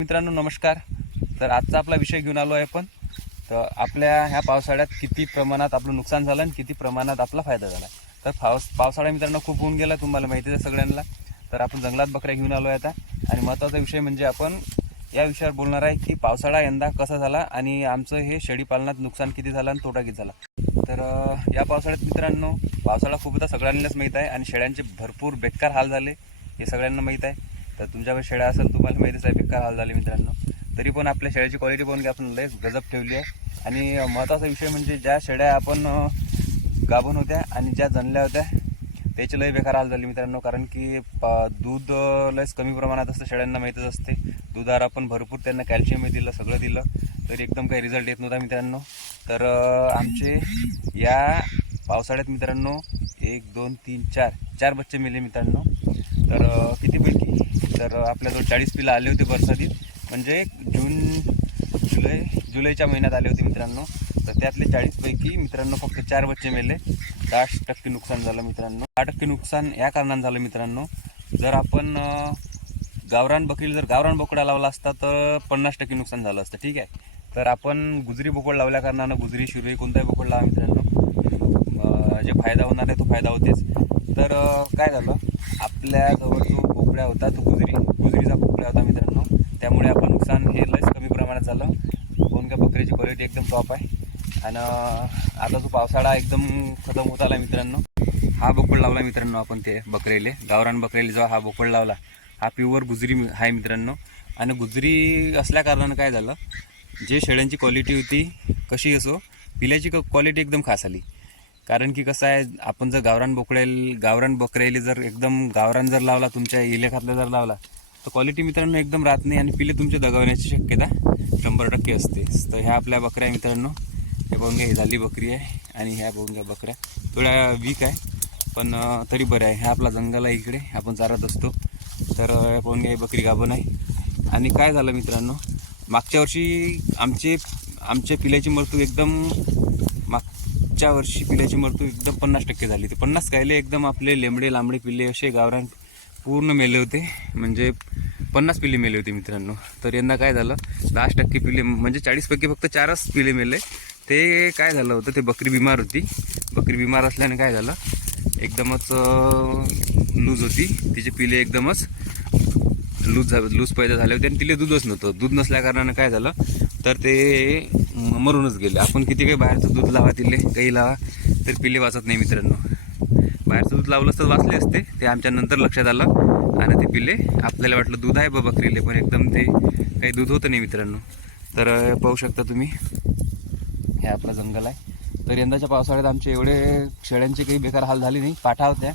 मित्रांनो नमस्कार. तर आजचा आपला विषय घेऊन आलो आहे आपण. तर आपल्या ह्या पावसाळ्यात किती प्रमाणात आपलं नुकसान झालं आणि किती प्रमाणात आपला फायदा झाला. तर पावसाळ्या मित्रांनो खूप होऊन गेला, तुम्हाला माहितीच आहे सगळ्यांना. तर आपण जंगलात बकऱ्या घेऊन आलो आहे आता. आणि महत्त्वाचा विषय म्हणजे आपण या विषयावर बोलणार आहे की पावसाळा यंदा कसा झाला आणि आमचं हे शेळीपालनात नुकसान किती झालं आणि तोटा किती झाला. तर या पावसाळ्यात मित्रांनो पावसाळा खूप होता, सगळ्यांनाच माहीत आहे. आणि शेळ्यांचे भरपूर बेकार हाल झाले हे सगळ्यांना माहीत आहे. तर तुमच्याकडे शेळ्या असेल तुम्हाला माहितीच आहे बेकार हाल झाले मित्रांनो. तरी पण आपल्या शेळ्याची क्वालिटी पाहून की आपण लय गजब ठेवली आहे. आणि महत्त्वाचा विषय म्हणजे ज्या शेळ्या आपण गाभण होत्या आणि ज्या जनल्या होत्या त्याचे लय बेकार हाल झाले मित्रांनो. कारण की दूध लयच कमी प्रमाणात असतं, शेळ्यांना माहीतच असते. दुधावर आपण भरपूर त्यांना कॅल्शियम दिलं, सगळं दिलं, तरी एकदम काही रिझल्ट येत नव्हता मित्रांनो. तर आमचे या पावसाळ्यात मित्रांनो 1 2 3 4 बच्चे मेले मित्रांनो. तर कितीपैकी तर आपल्याजवळ 40 पिलं आले होते बरसातीत, म्हणजे जुलैच्या महिन्यात आले होते मित्रांनो. तर त्यातले 40 पैकी मित्रांनो फक्त 4 बच्चे मेले. 10% नुकसान झालं मित्रांनो. 10% नुकसान या कारणानं झालं मित्रांनो, जर आपण गावरान बोकडा लावला असता तर 50% नुकसान झालं असतं, ठीक आहे. तर आपण गुजरी बोकड लावल्या कारणानं गुजरी शिरोई कोणताही बोकड लावा मित्रांनो, जे फायदा होणार आहे तो फायदा होतेच. तर काय झालं, आपल्याजवळ जो बोकड्या होता तो गुजरीचा बोकड्या होता मित्रांनो. त्यामुळे आपण नुकसान हे लयच कमी प्रमाणात झालं. कोणत्या बकऱ्याची क्वालिटी एकदम टॉप आहे. आणि आता जो पावसाळा एकदम खतम होत आला मित्रांनो. हा बोकड लावला मित्रांनो आपण, ते बकरेले गावरान बकरेले जो हा बोकड लावला हा प्युअर गुजरी आहे मित्रांनो. आणि गुजरी असल्या कारणानं काय झालं, जे शेळ्यांची क्वालिटी होती कशी असो, पिल्याची क्वालिटी एकदम खास आली. कारण की कसं आहे, आपण जर गावरान बकऱ्याला जर एकदम गावरान जर लावला, तुमच्या इलेखातला जर लावला, तर क्वालिटी मित्रांनो एकदम राहत नाही आणि पिले तुमचे दगावण्याची शक्यता 100% असते. तर ह्या आपल्या बकऱ्या मित्रांनो, हे बघून घ्या, ही झाली बकरी आहे. आणि ह्या बघून घ्या बकऱ्या थोड्या वीक आहे, पण तरी बरं आहे. ह्या आपला जंगल आहे, इकडे आपण चारत असतो. तर बघून घ्या, ही बकरी गाभण आहे. आणि काय झालं मित्रांनो, मागच्या वर्षी आमचे पिल्याची मृत्यू एकदम मागच्या वर्षी पिल्याची मृत्यू एकदम 50% झाली. ते 50 कायले एकदम आपले लेंबडे लांबडे पिल्ले असे गावरान पूर्ण मेले होते, म्हणजे 50 पिल्ले मेले होते मित्रांनो. तर यंदा काय झालं, 10% पिल्ले, म्हणजे 40 पैकी फक्त 4च पिल्ले मेले. ते काय झालं होतं, ते बकरी बिमार होती. बकरी बिमार असल्याने काय झालं, एकदमच लूज होती, तिचे पिले एकदमच लूज पैदा झाले होते आणि तिला दूधच नव्हतं. दूध नसल्या कारणानं काय झालं, तर ते मरूनच गेले. आपण किती काही बाहेरचं दूध लावा, तिले काही लावा, तर पिले वाचत नाही मित्रांनो. बाहेरचं दूध लावलं तर वाचले असते, ते आमच्या नंतर लक्षात आलं. आणि ते पिले, आपल्याला वाटलं दूध आहे बकरीले, पण एकदम ते काही दूध होतं नाही मित्रांनो. तर पाहू शकता तुम्ही, हे आपलं जंगल आहे. तर यंदाच्या पावसाळ्यात आमचे एवढे शेळ्यांचे काही बेकार हाल झाले नाही. पाठा होत्या,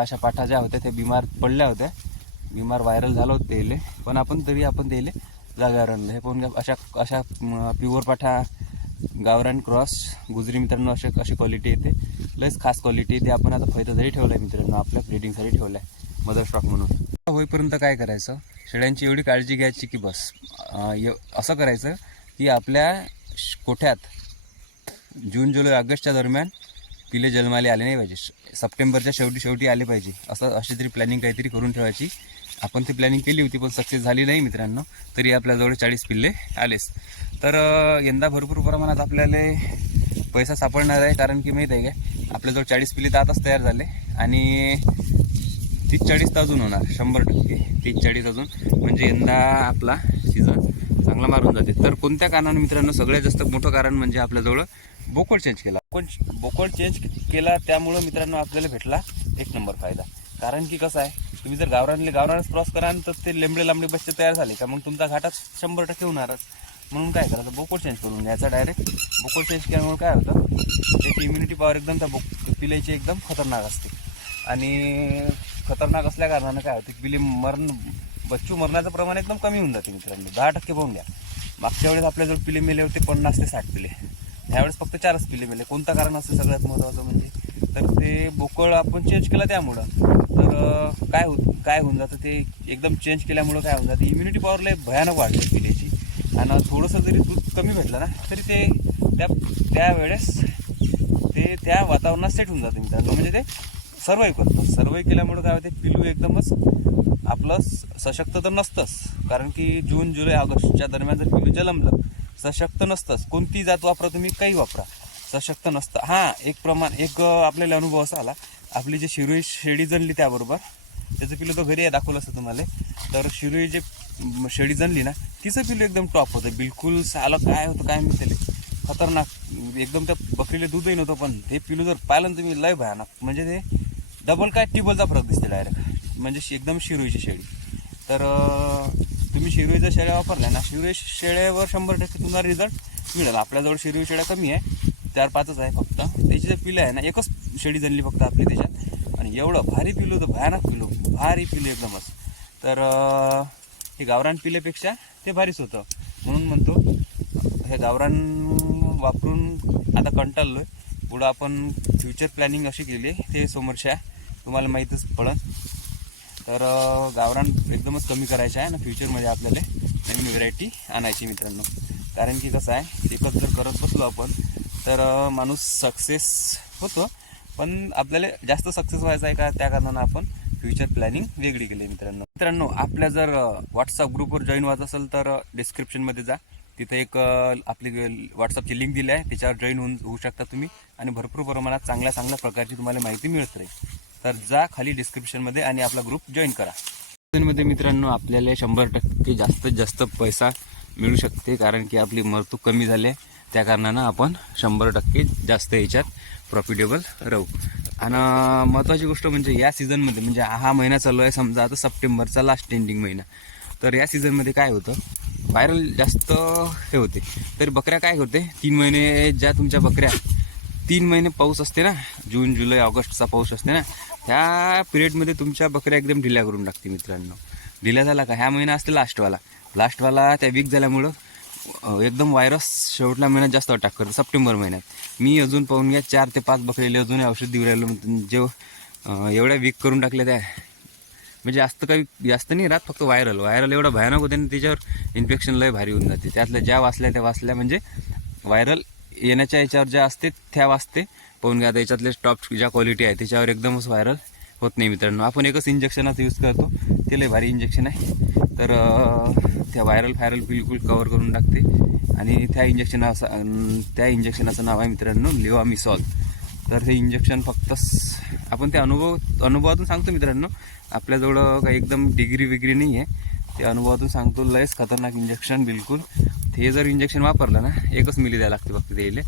अशा पाठा ज्या होत्या त्या बिमार पडल्या होत्या, बिमार व्हायरल झालं होतं त्याले, पण आपण त्याले जाग्यावर आणलं. हे पण अशा प्युअर पाठा गावरान क्रॉस गुजरी मित्रांनो, अशी क्वालिटी येते, लयच खास क्वालिटी येते. आपण आता फैतासाठी ठेवलं आहे मित्रांनो, आपल्या ब्रीडिंगसाठी ठेवलं आहे, मदर स्टॉक म्हणून. होईपर्यंत काय करायचं, शेळ्यांची एवढी काळजी घ्यायची की बस असं करायचं की आपल्या कोठ्यात जून जुलै ऑगस्टच्या दरम्यान पिले जन्माले आले नाही पाहिजे, सप्टेंबरच्या शेवटी आले पाहिजे. अशी तरी प्लॅनिंग काहीतरी करून ठेवायची. आपण ती प्लॅनिंग केली होती, पण सक्सेस झाली नाही मित्रांनो. तरी आपल्याजवळ 40 पिल्ले आलेच. तर यंदा भरपूर प्रमाणात आपल्याला पैसा सापडणार आहे. कारण की माहीत आहे काय, आपल्याजवळ 40 पिल्ले तर आताच तयार झाले आणि 30-40 तर अजून होणार, 100% 30-40 अजून, म्हणजे यंदा आपला सीझन चांगला मारून जाते. तर कोणत्या कारणानं मित्रांनो, सगळ्यात जास्त मोठं कारण म्हणजे आपल्याजवळ बोकड चेंज केला. बोकड चेंज केला त्यामुळं मित्रांनो आपल्याला भेटला 1 नंबर फायदा. कारण की कसं आहे, तुम्ही जर गावरानच क्रॉस कराल तर ते लेंबडे लांबडे बच्चे तयार झाले का मग तुमचा घाटाच 100% होणारच. म्हणून काय करायचं, बोकड चेंज करून घ्यायचा डायरेक्ट. बोकड चेंज केल्यामुळे काय होतं, त्याची इम्युनिटी पॉवर एकदम त्या पिल्याची एकदम खतरनाक असते. आणि खतरनाक असल्या कारणानं काय होतं, पिले बच्चू मरण्याचं प्रमाण एकदम कमी होऊन जाते मित्रांनो. 10% पाहून घ्या. मागच्या वेळेस आपल्याजवळ पिले मेले होते 50 ते 60 पिले, ह्यावेळेस फक्त 4च पिले मेले. कोणतं कारण असतं सगळ्यात महत्त्वाचं म्हणजे, तर ते बोकड आपण चेंज केला त्यामुळं. तर काय होऊन जातं, ते एकदम चेंज केल्यामुळं काय होऊन जातं, इम्युनिटी पॉवर लय भयानक वाढते पिल्याची. आणि थोडंसं जरी दूध कमी भेटलं ना तरी ते त्यावेळेस ते त्या वातावरणात सेट होऊन जातं मित्रांनो. म्हणजे ते सर्वाईव्ह करतं. सर्वाईव्ह केल्यामुळे काय होते, पिलू एकदमच आपलं सशक्त तर नसतंच, कारण की जून जुलै ऑगस्टच्या दरम्यान जर पिलू जन्मलं सशक्त नसतंच. कोणती जात वापरा तुम्ही, काही वापरा, सशक्त नसतं. हां, एक आपल्याला अनुभव असा आला, आपली जी शिरोई शेळी जनली त्याबरोबर त्याचं पिलू तो घरी आहे, दाखवलं असतं तुम्हाला. तर शिरोई जे शेळी जनली ना तिचं पिलू एकदम टॉप होतं, बिलकुल सालं काय होतं काय मी त्याला खतरनाक एकदम. त्या बकरीला दूधही नव्हतं, पण ते पिलू जर पाहिलं तुम्ही लय भयानक, म्हणजे ते डबल काय टिबलचा फरक दिसते डायरेक्ट, म्हणजे एकदम शिरोईची शेळी. तर तुम्ही शिरोईच्या शेळ्या वापरल्या ना, शिरोई शेळ्यावर 100% तुम्हाला रिझल्ट मिळेल. आपल्याजवळ शिरोई शेळ्या कमी आहे, 4-5च आहे फक्त. त्याची जे पिलं आहे ना, एकच शेळी जनली फक्त आपली त्याच्यात, आणि एवढं भारी पिलू होतं, भयानक पिलू, भारी पिलू एकदमच. तर हे गावरान पिल्यापेक्षा ते भारीच होतं. म्हणून म्हणतो हे गावरान वापरून आता कंटाळलोय. पुढं आपण फ्युचर प्लॅनिंग अशी केली ते समोरच्या तुम्हाला माहीतच पडन. तर गावरान एकदमच कमी करायचं आहे ना, फ्युचरमध्ये आपल्याला नवीन व्हेरायटी आणायची मित्रांनो. कारण की कसं आहे, एकच जर करत बसलो आपण तर माणूस सक्सेस होतो, पण आपल्याला जास्त सक्सेस व्हायचं आहे का, त्या कारणानं आपण फ्युचर प्लॅनिंग वेगळी केली मित्रांनो. आपल्या जर व्हॉट्सअप ग्रुपवर जॉईन व्हायचं असेल तर डिस्क्रिप्शनमध्ये जा, तिथे एक आपली व्हॉट्सअपची लिंक दिली आहे, त्याच्यावर जॉईन होऊ शकता तुम्ही, आणि भरपूर प्रमाणात चांगल्या प्रकारची तुम्हाला माहिती मिळत राहील. तर जा खाली डिस्क्रिप्शनमध्ये आणि आपला ग्रुप जॉईन करा. मध्ये मित्रांनो आपल्याला 100% जास्तीत जास्त पैसा मिळू शकते, कारण की आपली मरतूक कमी झाली, त्या कारणानं आपण 100% जास्त याच्यात प्रॉफिटेबल राहू. आणि महत्त्वाची गोष्ट म्हणजे या सीझनमध्ये, म्हणजे हा महिना चालू आहे समजा आता सप्टेंबरचा लास्ट एंडिंग महिना, तर या सीझनमध्ये काय होतं, व्हायरल जास्त हे होते. तर बकऱ्या काय होते, 3 महिने ज्या तुमच्या बकऱ्या 3 महिने पाऊस असते ना, जून जुलै ऑगस्टचा पाऊस असते ना, त्या पिरियडमध्ये तुमच्या बकऱ्या एकदम ढिल्या करून टाकते मित्रांनो. ढिल्या झाला का, ह्या महिना असते लास्टवाला त्या वीक झाल्यामुळं एकदम व्हायरस शेवटल्या महिन्यात जास्त अटॅक करतो. सप्टेंबर महिन्यात मी अजून पाहून घ्या 4 ते 5 बकरीले अजून औषध देऊ राहिलो, जे एवढ्या वीक करून टाकल्या त्या, म्हणजे जास्त नाही राहत, फक्त व्हायरल एवढं भयानक होते ना, त्याच्यावर इन्फेक्शन लय भारी होऊन जाते. त्यातल्या ज्या वाचल्या म्हणजे व्हायरल येण्याच्या याच्यावर ज्या असते त्या वाचते. पाहून घ्या, त्याच्यातले टॉप ज्या क्वालिटी आहे त्याच्यावर एकदमच व्हायरल होत नाही मित्रांनो. आपण एकच इंजेक्शनाचा यूज करतो, ते लय भारी इंजेक्शन आहे. तर त्या व्हायरल बिलकुल कवर करून टाकते, आणि त्या इंजेक्शनाचं नाव आहे मित्रांनो लेवामिसॉल. तर हे इंजेक्शन फक्त आपण त्या अनुभवातून सांगतो मित्रांनो, आपल्याजवळ काही एकदम डिग्री नाही आहे, ते अनुभवातून सांगतो. लयच खतरनाक इंजेक्शन बिलकुल. ते जर इंजेक्शन वापरलं ना, 1 मिली द्यायला लागते फक्त द्यायला,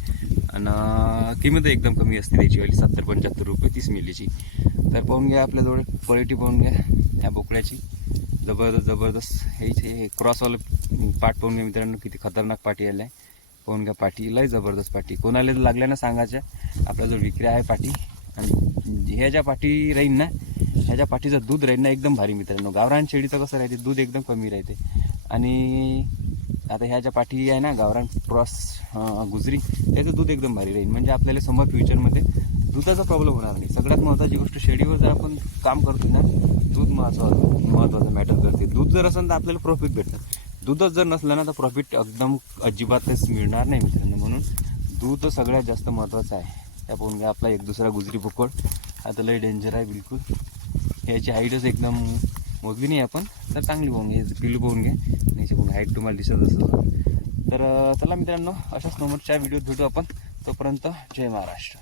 आणि किंमत एकदम कमी असते त्याची वाली, 70-75 रुपये 30 मिलीची. तर पाहून घ्या, आपल्याजवळ क्वालिटी पाहून घ्या या बोकड्याची, जबरदस्त. हे क्रॉसवालं पाठ पाहून घ्या मित्रांनो, किती खतरनाक पाठी आल्या आहे. पाहून घ्या, पाठी लय जबरदस्त पाठी. कोणाला लागल्या ना सांगायच्या, आपल्याजवळ विक्री आहे पाठी. आणि ह्या ज्या पाठी राहील ना, ह्याच्या पाठीचं दूध राहील ना एकदम भारी मित्रांनो. गावरान शेळीचं कसं राहते, दूध एकदम कमी राहते. आणि आता ह्या ज्या पाठी आहे ना, गावरान क्रॉस गुजरी, त्याचं दूध एकदम भारी राहील. म्हणजे आपल्याला समोर फ्युचरमध्ये दुधाचा प्रॉब्लेम होणार नाही. सगळ्यात महत्त्वाची गोष्ट, शेळीवर जर आपण काम करतो ना, दूध महत्त्वाचं मॅटर करते. दूध जर असेल तर आपल्याला प्रॉफिट भेटतं, दूधच जर नसलं ना तर प्रॉफिट एकदम अजिबातच मिळणार नाही मित्रांनो. म्हणून दूध सगळ्यात जास्त महत्त्वाचं आहे. त्या पाहून घ्या, आपला एक दुसरा गुजरी बोकड आता लय डेंजर आहे बिलकुल. याची हाईटच एकदम मोजली नाही आपण, तर चांगली पाहून घ्या, पिलू पाहून घ्या, याची पण हाईट तुम्हाला दिसत असेल. तर चला मित्रांनो, अशाच नंबरच्या व्हिडिओत भेटू आपण. तोपर्यंत जय महाराष्ट्र.